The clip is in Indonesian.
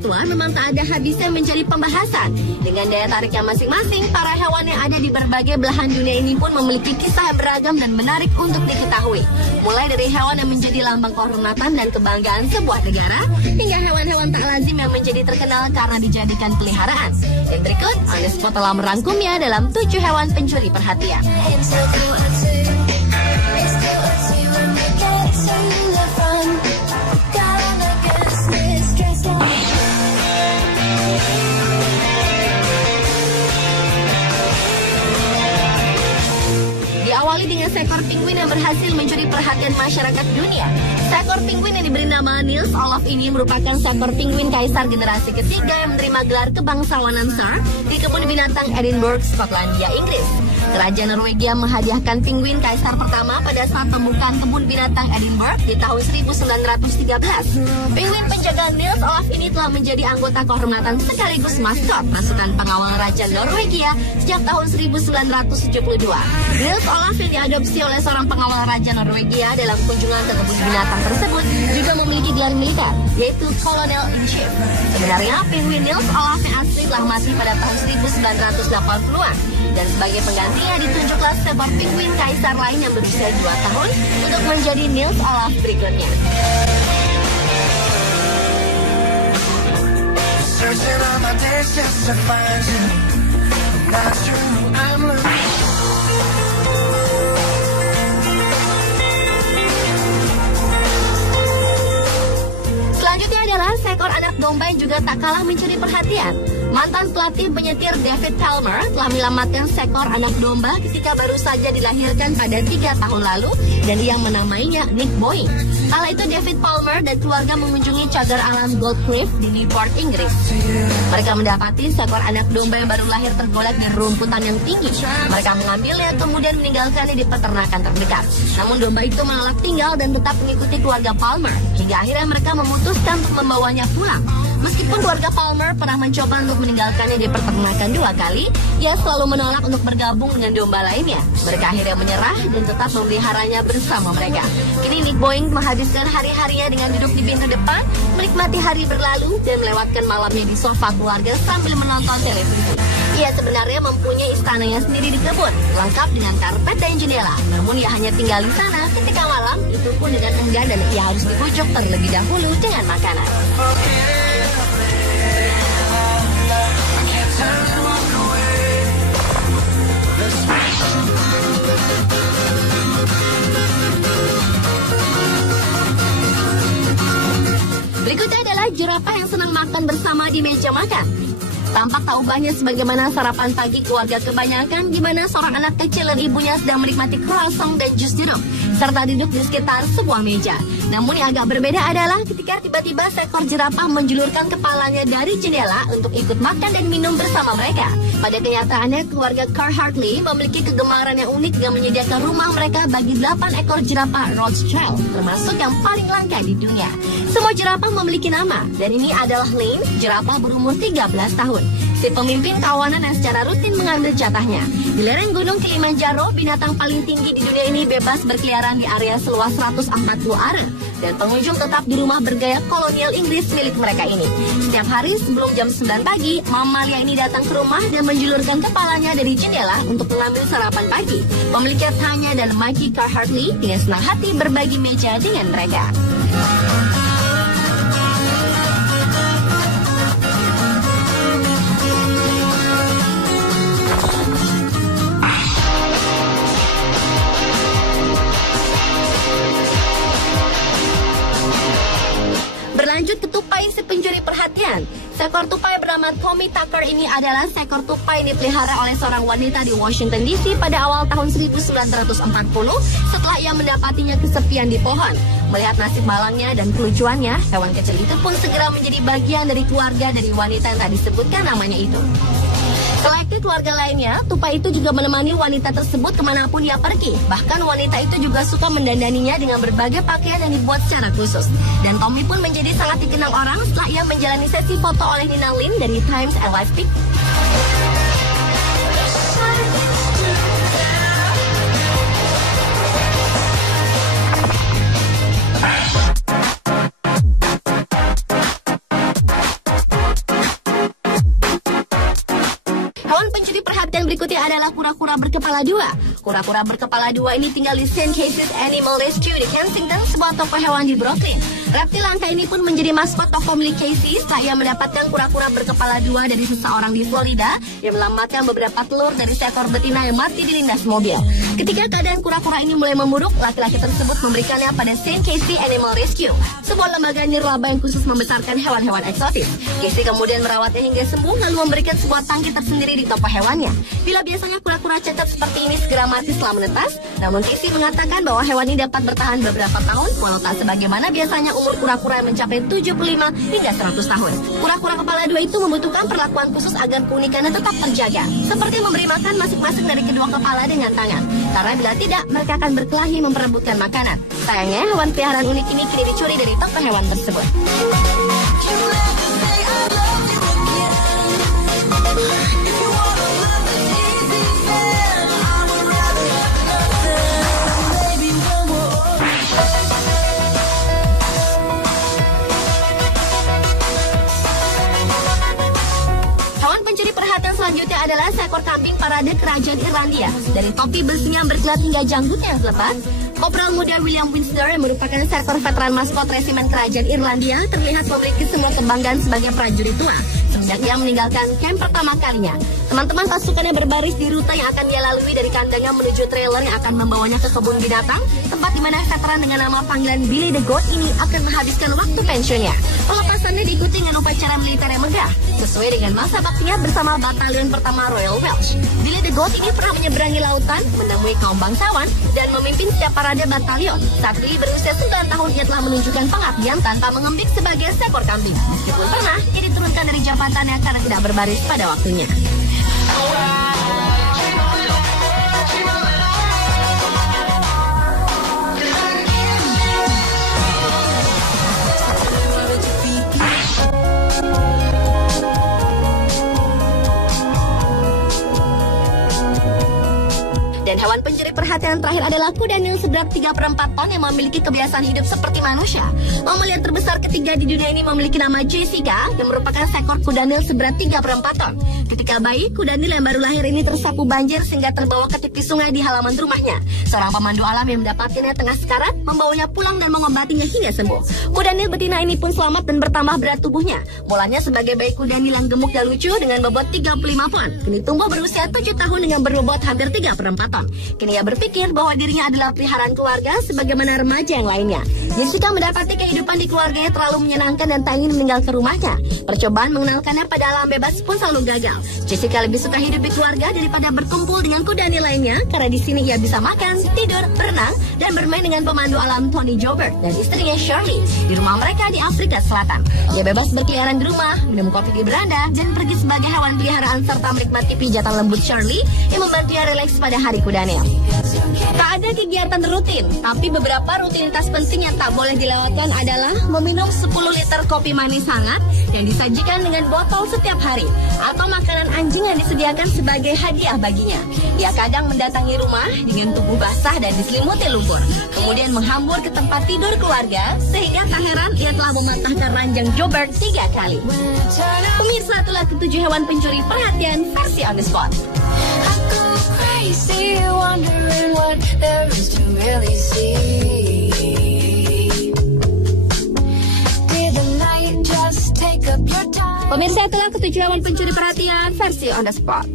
satwa memang tak ada habisnya menjadi pembahasan. Dengan daya tariknya masing-masing, para hewan yang ada di berbagai belahan dunia ini pun memiliki kisah yang beragam dan menarik untuk diketahui. Mulai dari hewan yang menjadi lambang kehormatan dan kebanggaan sebuah negara, hingga hewan-hewan tak lazim yang menjadi terkenal karena dijadikan peliharaan. Dan berikut, On The Spot telah merangkumnya dalam 7 hewan pencuri perhatian. Diawali dengan seekor penguin yang berhasil mencuri perhatian masyarakat dunia. Seekor penguin yang diberi nama Niels Olaf ini merupakan seekor penguin kaisar generasi ketiga yang menerima gelar kebangsawanan Tsar di kebun binatang Edinburgh, Skotlandia, Inggris. Kerajaan Norwegia menghadiahkan penguin kaisar pertama pada saat pembukaan kebun binatang Edinburgh di tahun 1913. Penguin penjaga Niels Olaf ini telah menjadi anggota kehormatan sekaligus maskot pasukan pengawal Raja Norwegia sejak tahun 1972. Niels Olaf yang diadopsi oleh seorang pengawal Raja Norwegia dalam kunjungan ke kebun binatang tersebut juga memiliki gelar militer, yaitu Colonel in Chief. Sebenarnya penguin Niels Olaf yang asli telah mati pada tahun 1980-an. Dan sebagai penggantinya ditunjuklah seekor penguin kaisar lain yang berusia 2 tahun untuk menjadi Niels Olaf berikutnya. Selanjutnya adalah seekor anak domba yang juga tak kalah mencuri perhatian. Mantan pelatih penyetir David Palmer telah menyelamatkan seekor anak domba ketika baru saja dilahirkan pada 3 tahun lalu dan ia menamainya Nick Boying. Kala itu David Palmer dan keluarga mengunjungi cagar alam Gold Cliff di Newport, Inggris. Mereka mendapati seekor anak domba yang baru lahir tergolek di rumputan yang tinggi. Mereka mengambilnya kemudian meninggalkannya di peternakan terdekat. Namun domba itu menolak tinggal dan tetap mengikuti keluarga Palmer hingga akhirnya mereka memutuskan untuk membawanya pulang. Meskipun keluarga Palmer pernah mencoba untuk meninggalkannya di peternakan 2 kali, ia selalu menolak untuk bergabung dengan domba lainnya. Mereka akhirnya menyerah dan tetap memeliharanya bersama mereka. Kini Nick Boying menghabiskan hari-harinya dengan duduk di pintu depan, menikmati hari berlalu dan melewatkan malamnya di sofa keluarga sambil menonton televisi. Ia sebenarnya mempunyai istananya sendiri di kebun, lengkap dengan karpet dan jendela. Namun ia hanya tinggal di sana ketika malam, itu pun dengan enggan dan ia harus dibujuk terlebih dahulu dengan makanan. Berikutnya adalah jerapah yang senang makan bersama di meja makan. Tampak tak ubahnya sebagaimana sarapan pagi keluarga kebanyakan, di mana seorang anak kecil dan ibunya sedang menikmati croissant dan jus jeruk, serta duduk di sekitar sebuah meja. Namun yang agak berbeda adalah ketika tiba-tiba seekor jerapah menjulurkan kepalanya dari jendela untuk ikut makan dan minum bersama mereka. Pada kenyataannya, keluarga Carr-Hartley memiliki kegemaran yang unik dengan menyediakan rumah mereka bagi 8 ekor jerapah Rothschild, termasuk yang paling langka di dunia. Semua jerapah memiliki nama, dan ini adalah Lane, jerapah berumur 13 tahun. Si pemimpin kawanan yang secara rutin mengambil jatahnya. Di lereng gunung Kilimanjaro, binatang paling tinggi di dunia ini bebas berkeliaran di area seluas 140 are. Dan pengunjung tetap di rumah bergaya kolonial Inggris milik mereka ini. Setiap hari sebelum jam 9 pagi, mamalia ini datang ke rumah dan menjulurkan kepalanya dari jendela untuk mengambil sarapan pagi. Pemiliknya Tanya dan Mikey Carr-Hartley dengan senang hati berbagi meja dengan mereka. Berlanjut ke tupai si pencuri perhatian. Seekor tupai bernama Tommy Tucker ini adalah seekor tupai yang dipelihara oleh seorang wanita di Washington DC pada awal tahun 1940 setelah ia mendapatinya kesepian di pohon. Melihat nasib malangnya dan kelucuannya, hewan kecil itu pun segera menjadi bagian dari keluarga dari wanita yang tak disebutkan namanya itu. Selayaknya keluarga lainnya, tupai itu juga menemani wanita tersebut kemanapun ia pergi. Bahkan wanita itu juga suka mendandaninya dengan berbagai pakaian yang dibuat secara khusus. Dan Tommy pun menjadi sangat dikenal orang setelah ia menjalani sesi foto oleh Nina Lin dari Times and Life Pic. adalah kura-kura berkepala dua. Kura-kura berkepala dua ini tinggal di St. Casey's Animal Rescue di Kensington, sebuah toko hewan di Brooklyn. Reptil langka ini pun menjadi maskot toko milik Casey setelah ia mendapatkan kura-kura berkepala dua dari seseorang di Florida yang menyelamatkan beberapa telur dari seekor betina yang mati dilindas mobil. Ketika keadaan kura-kura ini mulai memburuk, laki-laki tersebut memberikannya pada St. Casey Animal Rescue, sebuah lembaga nirlaba yang khusus membesarkan hewan-hewan eksotis. Casey kemudian merawatnya hingga sembuh lalu memberikan sebuah tangki tersendiri di toko hewannya. Bila biasanya kura-kura cacat seperti ini segera mati setelah menetas, namun Casey mengatakan bahwa hewan ini dapat bertahan beberapa tahun walau tak sebagaimana biasanya umur kura-kura yang mencapai 75 hingga 100 tahun. Kura-kura kepala dua itu membutuhkan perlakuan khusus agar keunikannya tetap terjaga, seperti memberi makan masing-masing dari kedua kepala dengan tangan. Karena bila tidak, mereka akan berkelahi memperebutkan makanan. Sayangnya, hewan peliharaan unik ini kini dicuri dari toko hewan tersebut. Selanjutnya adalah seekor kambing parade kerajaan Irlandia. Dari topi besinya yang berkilat hingga janggutnya yang lepas, Kopral muda William Windsor yang merupakan seekor veteran maskot resimen kerajaan Irlandia terlihat memiliki semua kebanggaan sebagai prajurit tua semenjak ia meninggalkan camp pertama kalinya. Teman-teman pasukannya berbaris di rute yang akan dia lalui dari kandangnya menuju trailer yang akan membawanya ke kebun binatang, tempat di mana veteran dengan nama panggilan Billy the Goat ini akan menghabiskan waktu pensiunnya. Pelepasannya diikuti dengan upacara militer yang megah, sesuai dengan masa baktinya bersama Batalion Pertama Royal Welsh. Billy the Goat ini pernah menyeberangi lautan, menemui kaum bangsawan, dan memimpin setiap parade batalion. Saat Billy berusia 9 tahun, ia telah menunjukkan pengabdian tanpa mengembik sebagai seekor kambing. Meskipun pernah, ia diturunkan dari jabatannya karena tidak berbaris pada waktunya. Dan hewan pencuri perhatian terakhir adalah kuda Nil seberat 3/4 ton yang memiliki kebiasaan hidup seperti manusia. Mamalia terbesar ketiga di dunia ini memiliki nama Jessica yang merupakan seekor kuda Nil seberat 3/4 ton. Ketika bayi, kuda Nil yang baru lahir ini tersapu banjir sehingga terbawa ke tepi sungai di halaman rumahnya. Seorang pemandu alam yang mendapatinya tengah sekarat membawanya pulang dan mengobatinya hingga sembuh. Kuda Nil betina ini pun selamat dan bertambah berat tubuhnya. Mulanya sebagai bayi kuda Nil yang gemuk dan lucu dengan bobot 35 pon. Kini tumbuh berusia 7 tahun dengan berbobot hampir 3/4 ton. Kini ia berpikir bahwa dirinya adalah peliharaan keluarga sebagaimana remaja yang lainnya. Jessica mendapati kehidupan di keluarganya terlalu menyenangkan dan tak ingin meninggalkan rumahnya. Percobaan mengenalkannya pada alam bebas pun selalu gagal. Jessica lebih suka hidup di keluarga daripada berkumpul dengan kuda Nil lainnya karena di sini ia bisa makan, tidur, berenang, dan bermain dengan pemandu alam Tony Jobert dan istrinya Shirley di rumah mereka di Afrika Selatan. Ia bebas berkeliaran di rumah, minum kopi di beranda, dan pergi sebagai hewan peliharaan serta menikmati pijatan lembut Shirley yang membantu ia relaks pada hari kuda Nil. Tak ada kegiatan rutin, tapi beberapa rutinitas penting yang tak boleh dilewatkan adalah meminum 10 liter kopi manis hangat yang disajikan dengan botol setiap hari, atau makanan anjing yang disediakan sebagai hadiah baginya. Ia kadang mendatangi rumah dengan tubuh basah dan diselimuti lumpur, kemudian menghambur ke tempat tidur keluarga, sehingga tak heran ia telah mematahkan ranjang Jobert 3 kali. Pemirsa, itulah ketujuh hewan pencuri perhatian versi On The Spot. See you wondering what there is to really see. Did the night just take up your time? Pemirsa, itulah ketujuh hewan pencuri perhatian versi On The Spot.